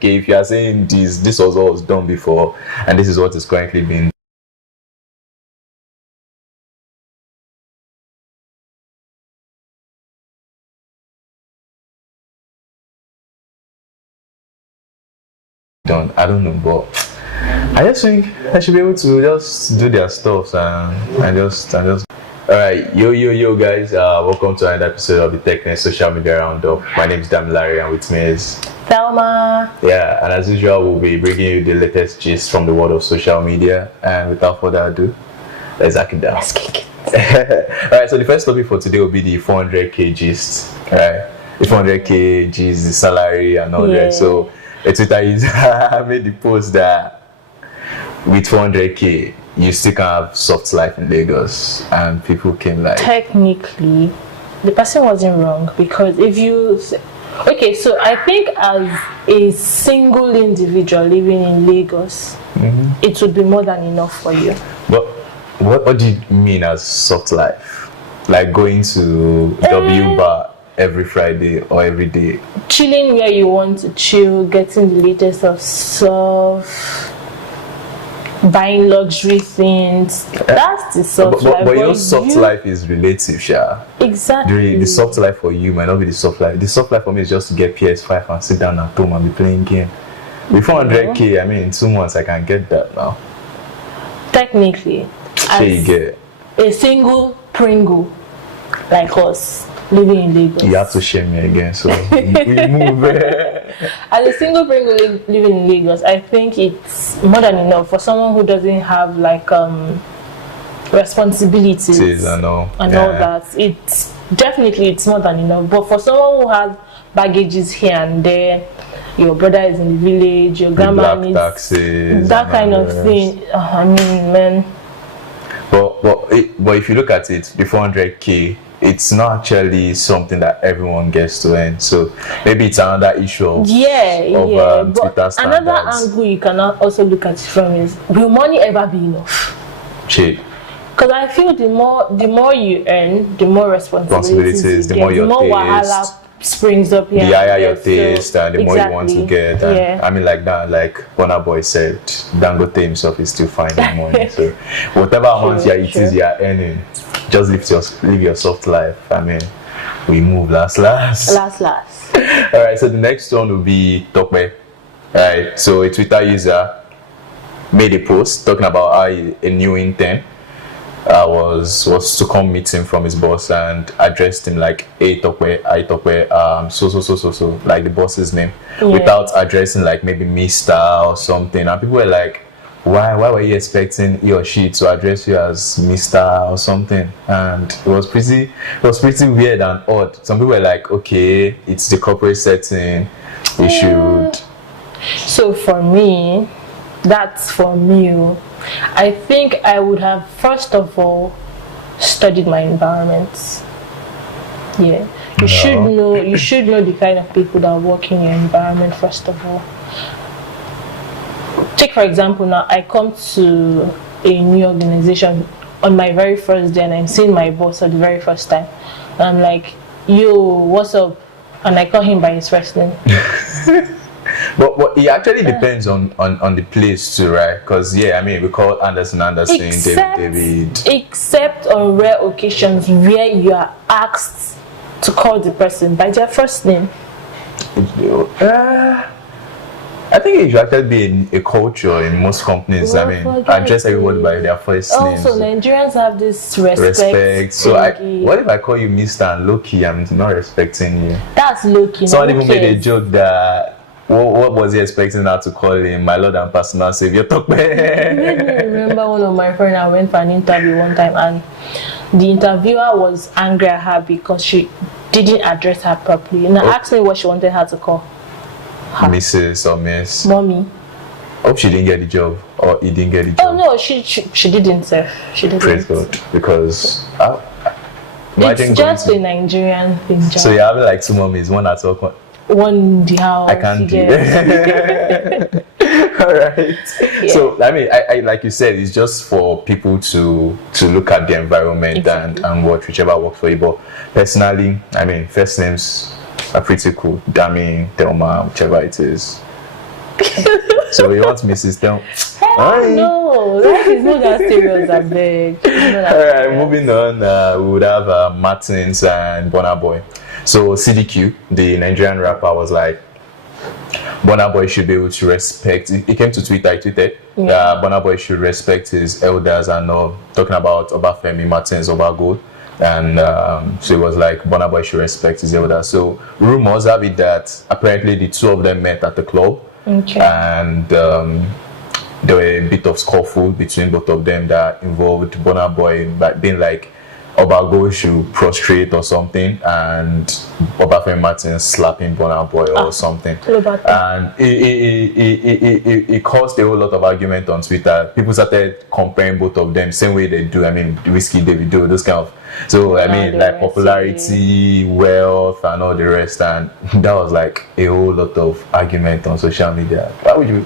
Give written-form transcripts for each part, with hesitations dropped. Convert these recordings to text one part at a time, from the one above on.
okay, if you are saying this was what was done before, and this is what is currently being done, I don't know, but I just think I should be able to just do their stuff and just. Alright, yo guys, welcome to another episode of the Technext social media roundup. My name is Damilare and with me is Thelma. Yeah, and as usual we'll be bringing you the latest gist from the world of social media, and without further ado, let's hack it down. Let's kick it. Alright, so the first topic for today will be the 400k gist. Alright, the 400k gist, the salary and all that. So a Twitter user made the post that with 400k you still can have soft life in Lagos, and people came like, technically the person wasn't wrong, because if you okay, so I think as a single individual living in Lagos, it would be more than enough for you. But what do you mean as soft life? Like going to W bar every Friday or every day, chilling where you want to chill, getting the latest of stuff, buying luxury things. That's the soft life. But your soft life is relative, Sha. Exactly. The soft life for you might not be the soft life. The soft life for me is just to get PS5 and sit down at home and be playing game. With 400k, I mean, in 2 months I can get that now. Technically, you get a single Pringle like us living in Lagos. You have to share me again, so we move. As a single Pringle living in Lagos, I think it's more than enough for someone who doesn't have like responsibilities and all that. It's definitely more than enough. But for someone who has baggages here and there, your brother is in the village, your grandma needs taxes, that kind of thing. I mean, man. But if you look at it, the 400k, it's not actually something that everyone gets to earn. So maybe it's another issue of but Twitter standards. Another angle you can also look at it from is, will money ever be enough? Cheap. Because I feel the more you earn, the more responsibilities you get, the more wahala springs up here. The higher your taste, and the more you want to get. And I mean, like that, like Boy said, Dangote himself is still finding money. So whatever amount it is you are earning, just live your soft life. I mean, we move last. Alright, so the next one will be Adeboye. Alright, so a Twitter user made a post talking about how a new intern was to come meet him from his boss and addressed him like, hey Adeboye, so like the boss's name, without addressing like maybe Mr. or something. And people were like, why were you expecting he or she to address you as Mr. or something? And it was pretty weird and odd. Some people were like, okay, it's the corporate setting, we should. So for me, that's for me. I think I would have first of all studied my environment. You should know the kind of people that work in your environment first of all. Take for example, now I come to a new organization on my very first day and I'm seeing my boss for the very first time. And I'm like, yo, what's up? And I call him by his first name. But it actually depends on the place too, right? Because I mean, we call Anderson, David. Except on rare occasions where you are asked to call the person by their first name. I think it should actually be a culture in most companies. I mean, address everybody by their first name. Also, Nigerians have this respect. So, what if I call you Mr. and Loki? I'm not respecting you. That's Loki. Someone even made a joke that. What was he expecting her to call him? My Lord and Personal Savior. I remember one of my friends, I went for an interview one time and the interviewer was angry at her because she didn't address her properly. And I asked me what she wanted her to call her. Mrs. or Miss? Mommy. Hope she didn't get the job, or he didn't get the job. Oh no, she didn't, sir. She didn't. Praise God, because it's just a Nigerian thing. So you're having like 2 mommies, one at work, one in the house. I can't do that. Alright. So I mean, I like you said, it's just for people to look at the environment and watch whichever works for you. But personally, I mean, first names are pretty cool. Dami, Thelma, whichever it is. So you want me system? No, life is not that serious, I beg. Alright, moving on, we would have Martins and Burna Boy. So CDQ, the Nigerian rapper, was like, Burna Boy should be able to respect. He came to Twitter, he tweeted that Burna Boy should respect his elders and all, talking about Obafemi Martins Obagold. And so it was like Burna Boy should respect his elders. So rumors have it that apparently the two of them met at the club. Okay. And there were a bit of scuffle between both of them that involved Burna Boy being like, Obago should prostrate or something, and Obafemi Martins slapping Burna Boy or something. And it caused a whole lot of argument on Twitter. People started comparing both of them, same way they do. I mean, Whiskey, Davido, those kind of. So I mean, like popularity, wealth, and all the rest. And that was like a whole lot of argument on social media. Why would you?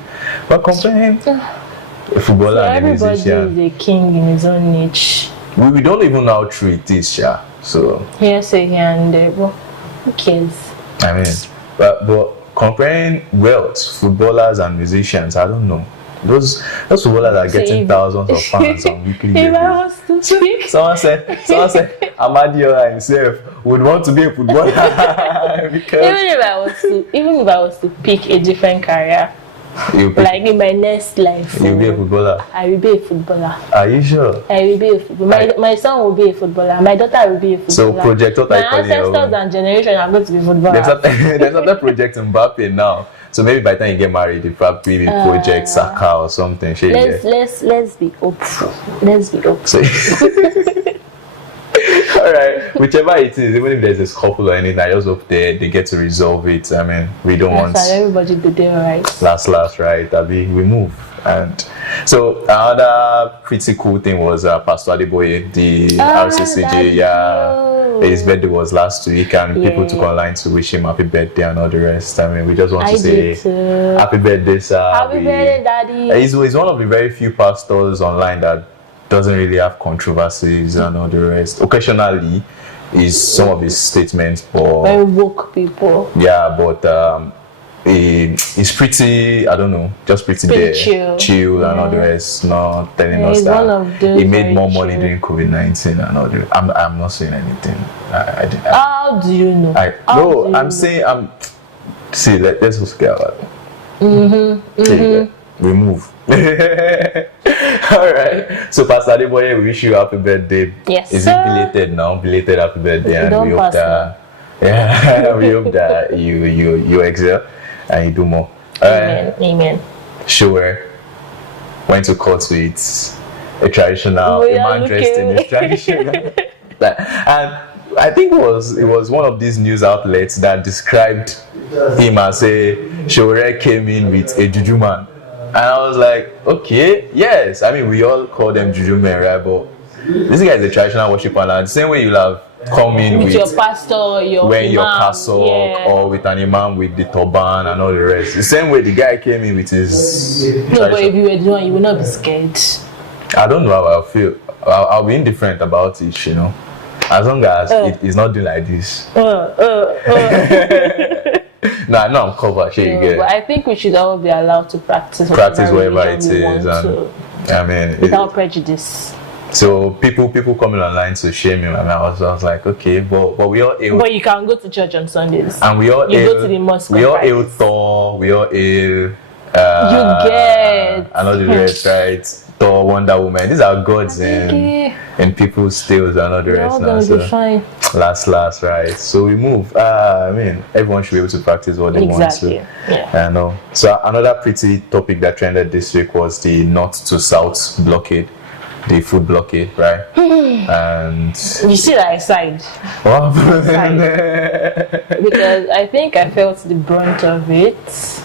But comparing a footballer and a musician. Everybody is a king in his own niche. We don't even know how true it is, yeah. So yes, here and there, but who cares? I mean, but comparing wealth, footballers and musicians, I don't know. Those footballers are getting thousands of fans on weekly basis. If I was to speak, someone said Amadiola himself would want to be a footballer because even if I was to pick a different career. Like in my next life, you'll be a footballer. I will be a footballer. Are you sure? I will be a footballer. My son will be a footballer. My daughter will be a footballer. So project what my ancestors and generation are going to be footballers. There's another project Mbappe now. So maybe by the time you get married, you probably project Saka or something. Let's be hopeful. Let's be hopeful. So, alright, whichever it is, even if there's a scuffle or anything, I just hope they get to resolve it. I mean, we don't want everybody to do right. Last, right? We move. And so another pretty cool thing was Pastor Adeboye, the RCCG. His birthday was last week, and people took online to wish him happy birthday and all the rest. I mean, we just want to say happy birthday, sir. Happy birthday, Daddy. He's one of the very few pastors online that doesn't really have controversies and all the rest. Occasionally, is some of his statements, but very woke people. Yeah, but he's pretty, I don't know, just pretty there, chill and all the rest. Not telling us that he made more money during COVID-19 and all the rest. I'm not saying anything. How do you know? See, let's just get about it. We move. Alright, so Pastor Adeboye, we wish you happy birthday. Yes, is it belated now? Belated happy birthday, and we hope that we hope that you excel and you do more. Amen. Sure. Went to court with a traditional man dressed in his tradition. And I think it was one of these news outlets that described him as a Shure came in with a juju man. And I was like, okay, yes. I mean, we all call them juju men, right? But this guy is a traditional worshiper, and the same way you'll have come in with your pastor, your cassock, or with an imam with the turban and all the rest. The same way the guy came in with his. No, but if you were doing, you would not be scared. I don't know how I'll feel. I'll be indifferent about it, you know, as long as it is not doing like this. No, I'm covered. But I think we should all be allowed to practice whatever it is, I mean, without prejudice. So people coming online to shame him, and I was like, okay, but we all ill. But you can go to church on Sundays, and we all go to the mosque. We all ill Thor, we all ill. You get and all the rest, right? Thor, Wonder Woman. These are gods in people's tales and all the rest. Now, so fine. Last, right? So we move. I mean, everyone should be able to practice what they want to. Yeah. I know. So another pretty topic that trended this week was the north to south blockade, the food blockade, right? And you see that I sighed. What? Because I think I felt the brunt of it.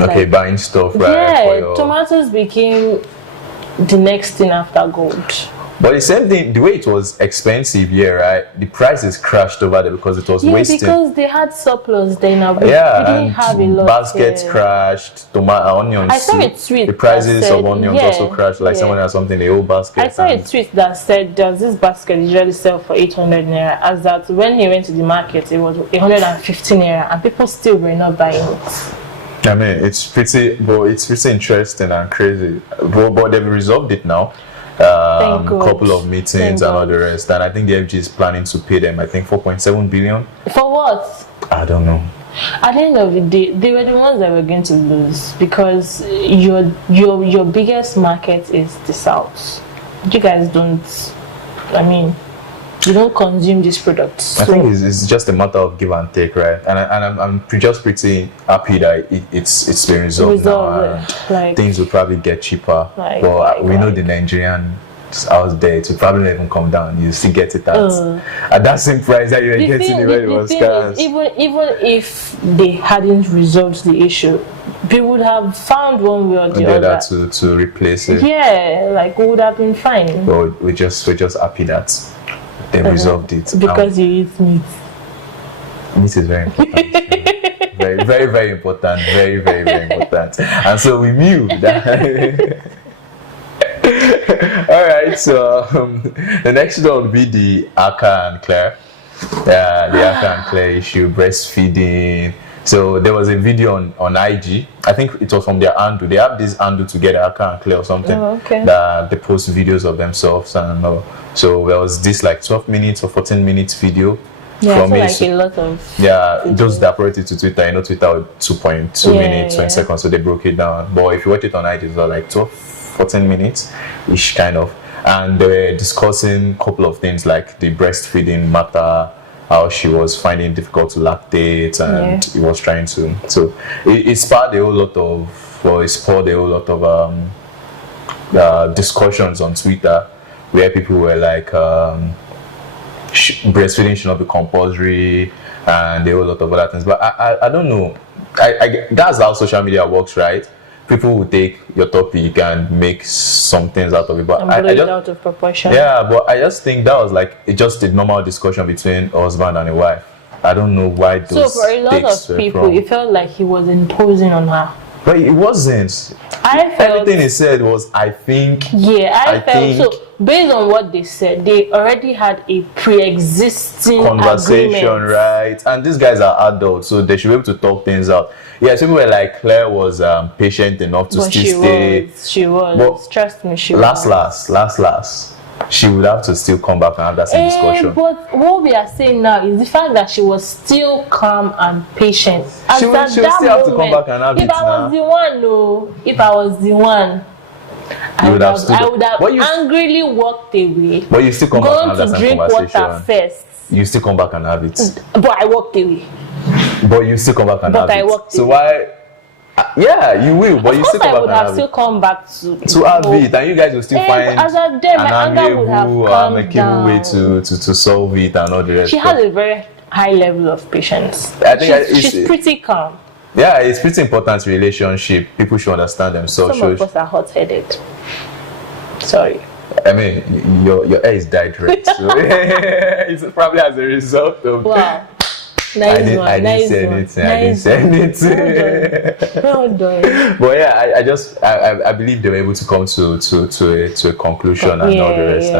Okay, buying stuff, right? Yeah, tomatoes became the next thing after gold. But the same thing, the way it was expensive here, right? The prices crashed over there because it was wasting. Because they had surplus then. We didn't have a lot. Baskets crashed, onions. I saw a tweet. The prices of onions also crashed. Like someone had something, the whole basket. I saw a tweet that said, does this basket usually sell for 800 naira? As that when he went to the market, it was 115 naira, and people still were not buying it. I mean, it's pretty interesting and crazy. But they've resolved it now. Couple of meetings and all the rest, and I think the FG is planning to pay them, I think 4.7 billion. For what? I don't know. At the end of the day, they were the ones that were going to lose, because your biggest market is the South. You guys don't, I mean, you don't consume these products. So. I think it's just a matter of give and take, right? And I'm just pretty happy that it's been resolved now. Like, things will probably get cheaper. We know the Nigerian out there, it will probably not even come down. You still get it at that same price that you were getting it when it was scarce. Even if they hadn't resolved the issue, we would have found one way or the other to replace it. Yeah, like we would have been fine. But we're just happy that they resolved it. Because you eat meat. Meat is very important. very, very, very important. Very, very, very important. And so we knew that. Alright, so the next one would be the Aka and Claire. The Aka and Claire issue, breastfeeding. So there was a video on IG. I think it was from their handle. They have this handle together, Aka and Claire or something. Oh, okay. That they post videos of themselves and all. So there was this like 12 minutes or 14 minutes video. Yeah, from like a lot of. Yeah, those that brought it to Twitter. You know, Twitter with 2.2 minutes, 20 seconds. So they broke it down. But if you watch it on IG, it's like 14 minutes ish kind of. And they were discussing a couple of things like the breastfeeding matter, how she was finding it difficult to lactate, and it was trying to. So it sparked a whole lot of discussions on Twitter where people were like, breastfeeding should not be compulsory, and a whole lot of other things. But I don't know. I that's how social media works, right? People will take your topic and make some things out of it, but I just, out of proportion. Yeah, but I just think that was like just a normal discussion between a husband and a wife. I don't know why those. So for a lot of people, it felt like he was imposing on her. But it wasn't. Everything he said was, I think. Yeah, I felt so. Based on what they said, they already had a pre-existing conversation, agreement. Right? And these guys are adults, so they should be able to talk things out. Yeah, people were like, Claire was patient enough to still stay. She was. But trust me, she was. Last. She would have to still come back and have that same discussion. But what we are saying now is the fact that she was still calm and patient. She would still have to come back and have it now. If I was the one, I would have angrily walked away. But you still come back and have that same conversation. Drink water first. You still come back and have it. But I walked away. But you still come back and have it. But I walked away. So why? Yeah, you will, but you still come back and have it. Of course, I would have still come back to have it, and you guys will still find an amiable way to solve it and all the rest. She has a very high level of patience. I think she's pretty calm. Yeah, it's pretty important relationship. People should understand themselves. Some of us are hot-headed. Sorry. I mean, your hair is dyed red, so it's probably as a result of. Wow. I didn't say anything. Well done. But yeah, I believe they were able to come to a conclusion and all the rest.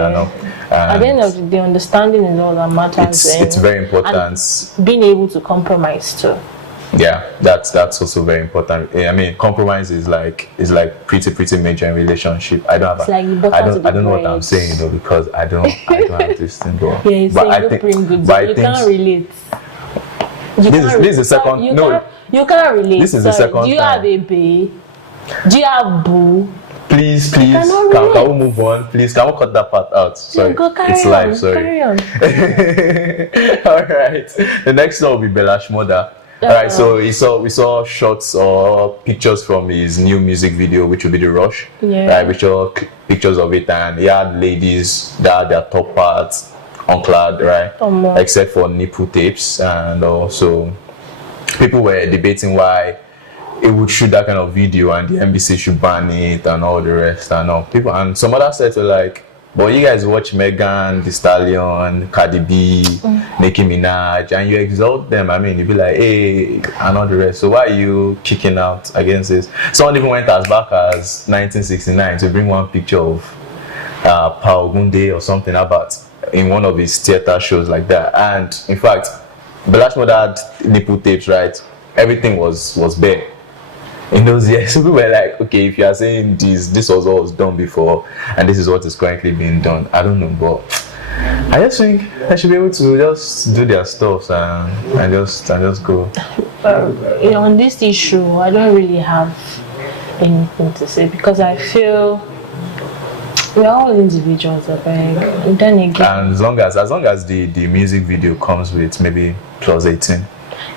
At the end of the day, understanding is all that matters. It's very important. And being able to compromise too. Yeah, that's also very important. I mean, compromise is like pretty major in relationship. I don't know what I'm saying though, because I don't have this thing. But I think you can't relate. This is the second. You can't relate. This is the second. Do you have a bae? Do you have boo? Please, can we move on? Please, can we cut that part out? Sorry, it's live. Sorry. Carry on. All right. The next one will be Schmurda. Alright, so we saw shots or pictures from his new music video, which will be The Rush. Yeah. Right, we saw pictures of it, and he had ladies that had their top parts unclad, right? Except for nipple tapes, and also people were debating why it would shoot that kind of video and the NBC should ban it and all the rest and all. People and some other sites were like, but you guys watch Megan, The Stallion, Cardi B, Nicki Minaj, and you exalt them. I mean, you'd be like, hey, and all the rest. So why are you kicking out against this? Someone even went as back as 1969 to bring one picture of Paul Gunde or something about in one of his theater shows like that. And in fact, Schmurda had nipple tapes, right? Everything was bare. In those years, we were like, okay, if you are saying this was what was done before, and this is what is currently being done. I don't know, but I just think I should be able to just do their stuff and just go. On this issue, I don't really have anything to say because I feel we're all individuals, I think. And then again, and as long as the music video comes with maybe +18,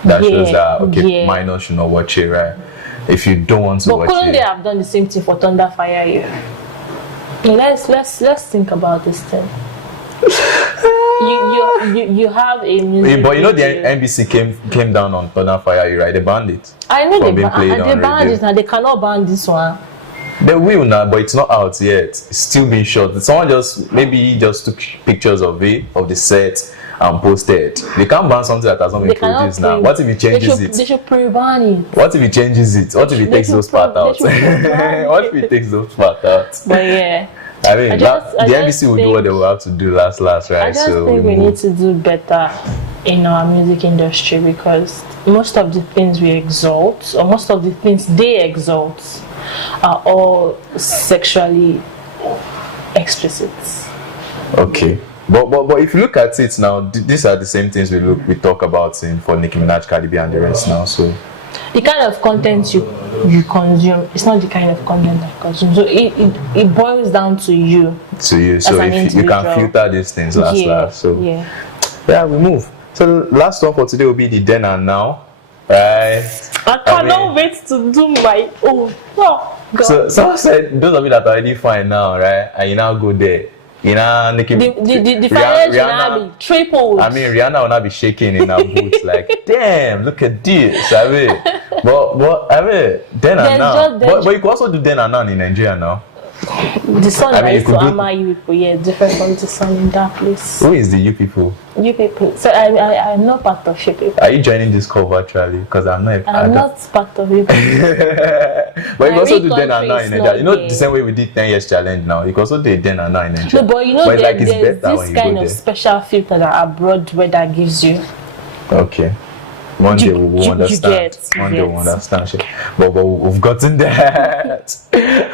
that shows that okay, minors should not watch it, right? If you don't want to watch it. But couldn't they have done the same thing for Thunder Fire You? Let's think about this thing. you have a music but you know the video. NBC came down on Thunder Fire You, right? They banned it. I know they banned it now. They cannot ban this one. They will now, but it's not out yet. It's still being shot. Someone just took pictures of the set and posted. They can't ban something that has not been produced now. What if he changes it? They should pre-ban it. What if he changes it? What if he takes those parts out? What if he takes those parts out? But yeah. I mean, the NBC will do what they will have to do last, right? I just think we need to do better in our music industry because most of the things we exalt, or most of the things they exalt, are all sexually explicit. Okay. But if you look at it now, these are the same things we talk about for Nicki Minaj, Cardi B, and the rest now. So the kind of content you consume, it's not the kind of content I consume. So it boils down to you. So if you can filter these things last. So yeah, we move. So the last one for today will be the then and now, right? I cannot wait to do my own. Oh, God. So someone said those of you that are already fine now, right? And you now go there. You know, Nicki, the finance will now be tripled. I mean, Rihanna will not be shaking in her boots like, damn, look at this. I mean, but I mean, then and now. But you can also do then and now in Nigeria now. The song I used to hammer you people, different from the song in that place. Who is the you people? You people. So I'm not part of you people. Are you joining this call virtually? Because I'm not. I'm not part of you people. But you can also do then and now in Nigeria. You know the same way we did 10 years challenge now. You can also do then and now in Nigeria. No, but you know there's this kind of special filter that abroad where that gives you. Okay. One day we will understand. One day we'll understand. But we've gotten that.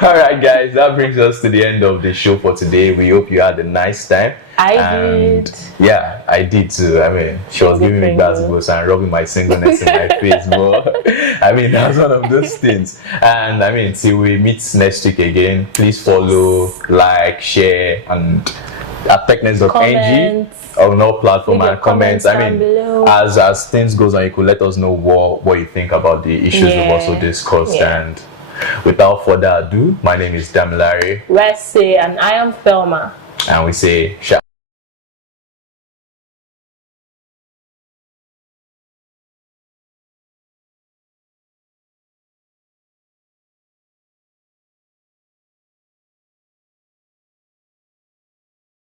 Alright guys, that brings us to the end of the show for today. We hope you had a nice time. I did. Yeah, I did too. I mean, she was giving me basketballs and rubbing my singleness in my face. But I mean, that's one of those things. And I mean, till we meet next week again, please follow, like, share, and at technext.ng on all platform and comments. I mean, as things goes on, you could let us know what you think about the issues we've also discussed. And without further ado, my name is Damilare. Let's say, and I am Thelma. And we say,